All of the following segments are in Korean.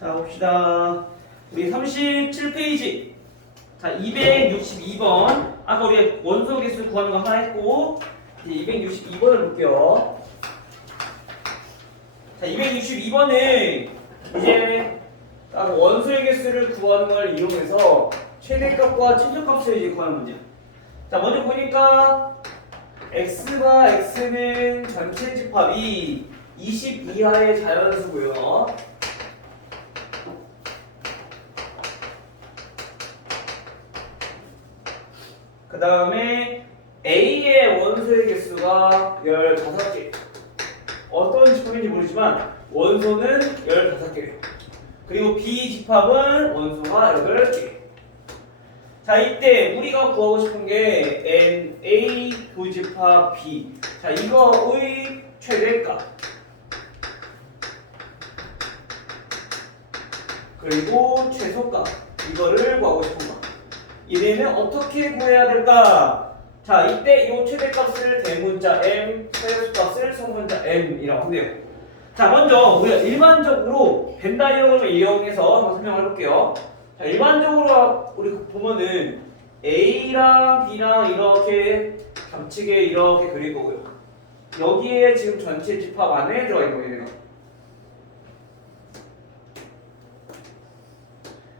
자, 봅시다. 우리 37페이지. 자, 262번. 아까 우리 원소 개수 구하는 거 하나 했고, 이제 262번을 볼게요. 자, 262번은 이제 딱 원소의 개수를 구하는 걸 이용해서 최대값과 최소값을 이제 구하는 문제야. 자, 먼저 보니까 x와 x는 전체 집합이 20 이하의 자연수고요. 그 다음에 A의 원소의 개수가 15개. 어떤 집합인지 모르지만 원소는 15개. 그리고 B 집합은 원소가 8개. 자, 이때 우리가 구하고 싶은 게 N, A, 교집합 B. 자, 이거의 최대값. 그리고 최소값. 이거를 구하고 싶은 거. 이래는 어떻게 구해야 될까? 자, 이때 이 최대값을 대문자 M, 최소값을 소문자 M이라고 한대요. 자, 먼저 우리가 일반적으로 벤 다이어그램을 이용해서 한번 설명을 해볼게요. 자, 일반적으로 우리 보면은 A랑 B랑 이렇게 겹치게 이렇게 그릴 거고요. 여기에 지금 전체 집합 안에 들어가 있는 거예요.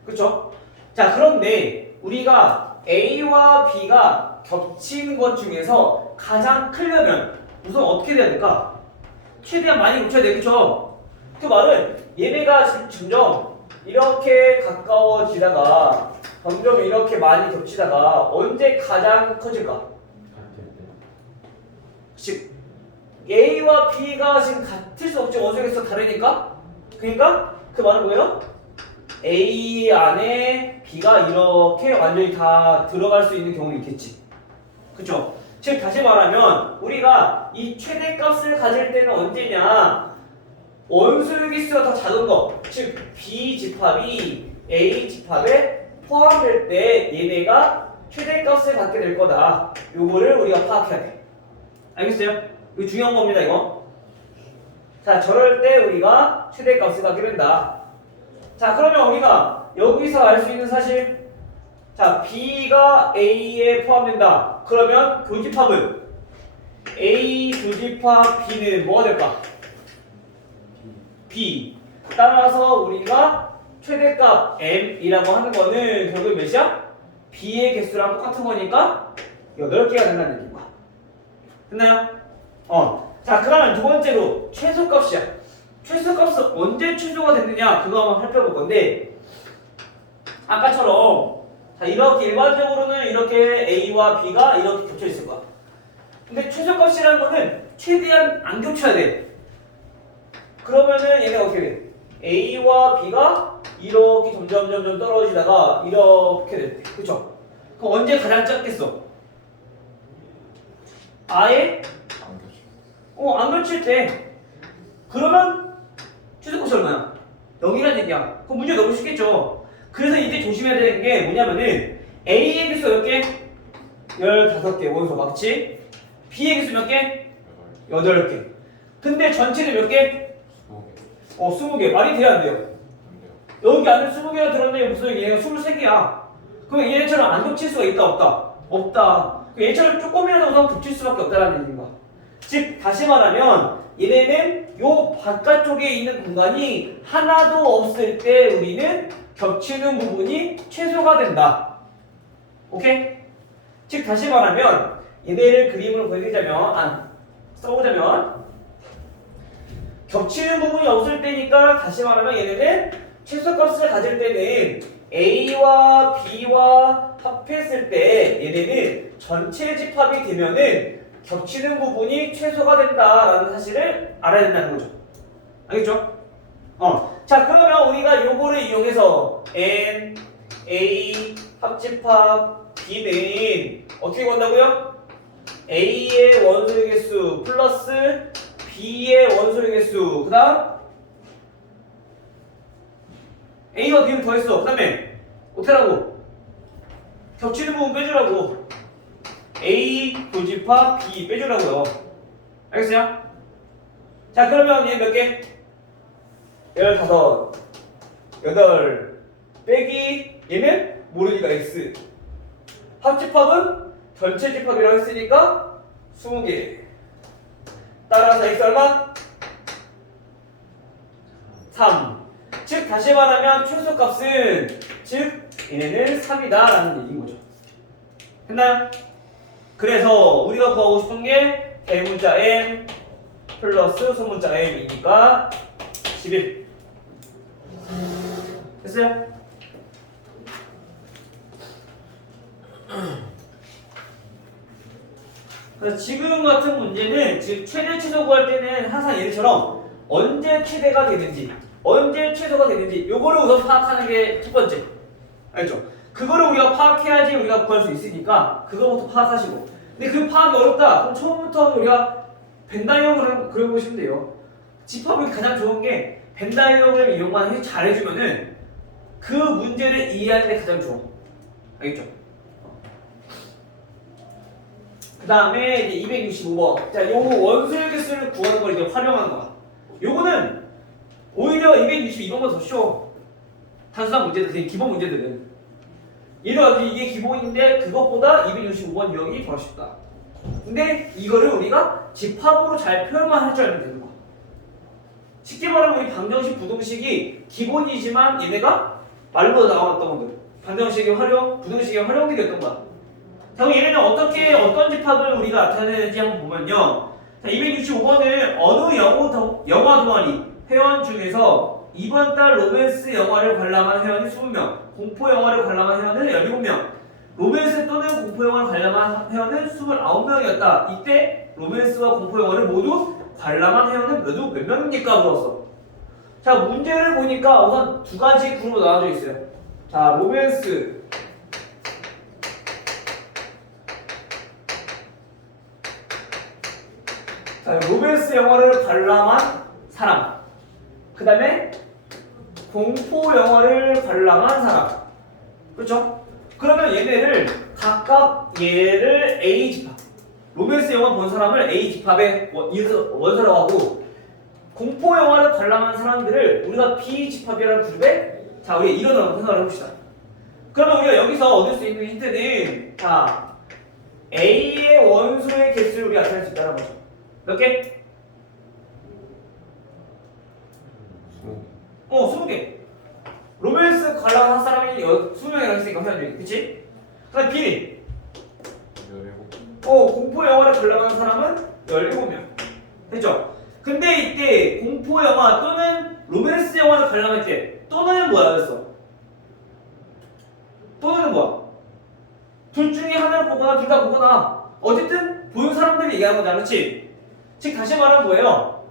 그쵸? 자, 그런데 우리가 A와 B가 겹치는 것 중에서 가장 크려면 우선 어떻게 돼야 될까? 최대한 많이 겹쳐야 돼, 그쵸? 그 말은 얘네가 점점 이렇게 가까워지다가 점점 이렇게 많이 겹치다가 언제 가장 커질까? 즉 A와 B가 지금 같을 수 없지, 원소의 개수가 다르니까? 그러니까 그 말은 뭐예요? A 안에 B가 이렇게 완전히 다 들어갈 수 있는 경우는 있겠지. 그쵸? 즉 다시 말하면 우리가 이 최대값을 가질 때는 언제냐? 원소의 개수가 더 작은 거, 즉 B 집합이 A 집합에 포함될 때 얘네가 최대값을 갖게 될 거다. 요거를 우리가 파악해야 돼. 알겠어요? 이거 중요한 겁니다, 이거. 자, 저럴 때 우리가 최대값을 갖게 된다. 자, 그러면 우리가 여기서 알 수 있는 사실, 자, B가 A에 포함된다. 그러면 교집합은 A 교집합 B는 뭐가 될까? B. 따라서 우리가 최대값 M이라고 하는 거는 결국 몇이야? B의 개수랑 똑같은 거니까 8개가 된다는 얘기인 거야. 됐나요? 자, 그러면 두 번째로 최소값이야. 최소값은 언제 최소가 됐느냐, 그거 한번 살펴볼 건데, 아까처럼 자, 이렇게 일반적으로는 이렇게 A와 B가 이렇게 겹쳐 있을 거야. 근데 최소값이라는 거는 최대한 안 겹쳐야 돼. 그러면은 얘네가 어떻게 돼? A와 B가 이렇게 점점 떨어지다가 이렇게 돼. 그쵸? 그럼 언제 가장 작겠어? 아예? 안 겹칠 때. 그러면 최소값이 얼마야? 0이라는 얘기야. 그럼 문제 너무 쉽겠죠? 그래서 이때 조심해야 되는 게 뭐냐면은 A의 개수 몇 개? 15개 원소가, 그치? B의 개수 몇 개? 8개. 근데 전체는 몇 개? 20개. 말이 돼야 안 돼요? 여기 안에 20개가 들었는데 무슨 얘기야? 23개야. 그럼 얘네처럼 안 겹칠 수가 있다, 없다? 없다. 얘처럼 조금이라도 우선 겹칠 수밖에 없다는 얘기인가? 즉 다시 말하면 얘네는 요 바깥쪽에 있는 공간이 하나도 없을 때 우리는 겹치는 부분이 최소가 된다. 오케이? 즉 다시 말하면 얘네를 그림으로 보여드리자면, 써보자면 겹치는 부분이 없을 때니까 다시 말하면 얘네는 최소값을 가질 때는 A와 B와 합했을 때 얘네는 전체 집합이 되면은 겹치는 부분이 최소가 된다라는 사실을 알아야 된다는 거죠. 알겠죠? 자, 그러면 우리가 요거를 이용해서 N, A, 합집합 B는 어떻게 구한다고요? A의 원소의 개수 플러스 B의 원소의 개수, 그 다음 A와 B를 더했어. 그 다음에 어떻게 하라고? 겹치는 부분 빼주라고. A 교집합 B 빼주라고요. 알겠어요? 자, 그러면 얘 몇 개? 15. 8 빼기 얘는 모르니까 x. 합집합은 전체 집합이라고 했으니까 20개. 따라서 x 얼마? 3. 즉 다시 말하면 최소값은 즉 얘네는 3이다 라는 얘기인 거죠. 됐나요? 그래서 우리가 구하고 싶은 게 대문자 m 플러스 소문자 m이니까 11. 됐어요? 그래서 지금 같은 문제는 즉 최대 최소 구할 때는 항상 얘처럼 언제 최대가 되는지 언제 최소가 되는지 요거를 우선 파악하는 게 첫 번째. 알죠? 그거를 우리가 파악해야지 우리가 구할 수 있으니까 그거부터 파악하시고. 근데 그 파악이 어렵다. 그럼 처음부터 우리가 벤다이어그램을 그려보시면 돼요. 집합이 가장 좋은 게 벤다이어그램 이용만 잘해주면은 그 문제를 이해하는 데 가장 좋아. 알겠죠? 그 다음에 이제 265번. 자, 요 원소의 개수를 구하는 걸 이제 활용하는 거야. 요거는 오히려 262번보다 더 쉬워. 단순한 문제들, 되게 기본 문제들은. 예를 들어 이게 기본인데 그것보다 265번 유형이 더 쉽다. 근데 이거를 우리가 집합으로 잘 표현만 할 줄 알면 되는 거야. 쉽게 말하면 우리 방정식, 부등식이 기본이지만 얘네가 말로 나왔던 것들. 방정식의 활용, 부등식의 활용들이었던 거야. 자, 그럼 얘네는 어떤 집합을 우리가 나타내는지 한번 보면요. 자, 265번은 어느 영화 동아리 회원 중에서 이번 달 로맨스 영화를 관람한 회원이 20명, 공포 영화를 관람한 회원은 17명, 로맨스 또는 공포 영화를 관람한 회원은 29명이었다. 이때 로맨스와 공포 영화를 모두 관람한 회원은 모두 몇 명입니까? 물었어. 자, 문제를 보니까 우선 두 가지 그룹으로 나눠져 있어요. 자, 로맨스. 자, 로맨스 영화를 관람한 사람. 그 다음에 공포 영화를 관람한 사람. 그렇죠? 그러면 얘네를 각각 얘를 A 집합. 로맨스 영화 본 사람을 A 집합의 원소라고 하고, 공포 영화를 관람한 사람들을 우리가 B 집합이라는 그룹에 자, 우리 이런 생각을 해봅시다. 그러면 우리가 여기서 얻을 수 있는 힌트는 자, A의 원소의 개수를 우리가 나타낼 수 있다는 거죠. 몇 개? 20개. 로맨스 관람한 사람이 20명이라고 했으니까 회원들이. 그치? 그 다음 B. 공포 영화를 관람한 사람은 17명. 됐죠? 근데 이때 공포 영화 또는 로맨스 영화를 관람할 때 또는 뭐야 그랬어? 또는 뭐야? 둘 중에 하나를 보거나 둘 다 보거나 어쨌든 보는 사람들이 얘기하는 거잖아. 그렇지? 즉 다시 말하면 뭐예요?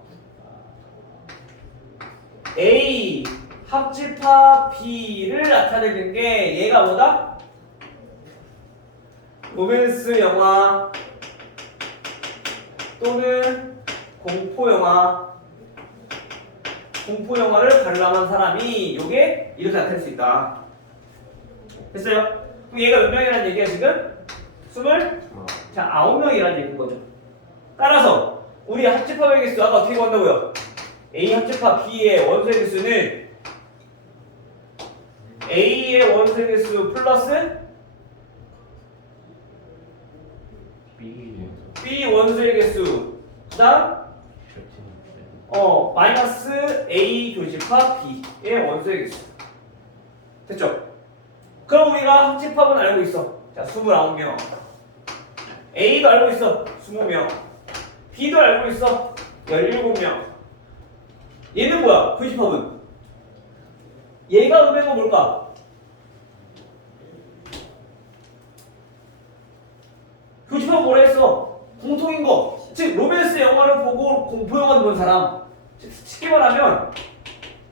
A 합집합 B를 나타내는 게 얘가 뭐다? 로맨스 영화 또는 공포 영화를 관람한 사람이 요게 이렇게 나타낼 수 있다. 됐어요? 그럼 얘가 몇 명이라는 얘기야 지금? 9명이라는 얘기인 거죠. 따라서 우리 합집합의 개수 아까 어떻게 구한다고요? A 합집합 B의 원소의 개수는 A의 원소의 개수 플러스 B 원소의 개수 그다음 마이너스 A 교집합 B의 원소의 개수. 됐죠? 그럼 우리가 합집합은 알고 있어. 자, 29명. A도 알고 있어. 20명. B도 알고 있어. 17명. 얘는 뭐야? 교집합은? 얘가 의미한 건 뭘까? 교집합은 뭐라 했어? 공통인 거. 즉 로맨스 영화를 보고 공포 영화를 본 사람. 쉽게 말하면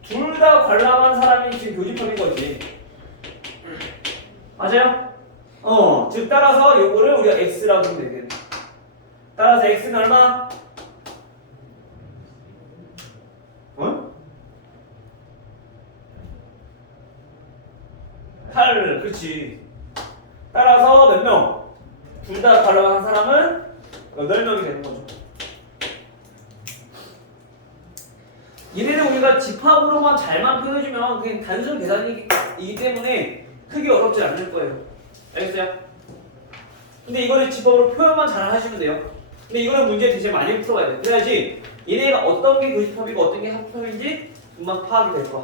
둘 다 관람한 사람이 지금 교집합인 거지. 맞아요? 즉 따라서 요거를 우리가 x라고 하면 되겠네. 따라서 x는 얼마? 8. 그렇지. 따라서 몇 명? 둘 다 관람한 사람은 8명이 되는 거죠. 얘네는 우리가 집합으로만 잘만 표현해주면 그냥 단순 계산이기 때문에 크게 어렵지 않을 거예요. 알겠어요? 근데 이거를 집합으로 표현만 잘 하시면 돼요. 근데 이거는 문제 대신 많이 풀어가야 돼. 그래야지 얘네가 어떤 게 교집합이고 어떤 게 합집합인지 금방 파악이 될 거야.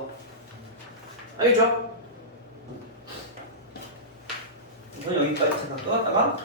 알겠죠? 이건 여기까지 잠깐 끄었다가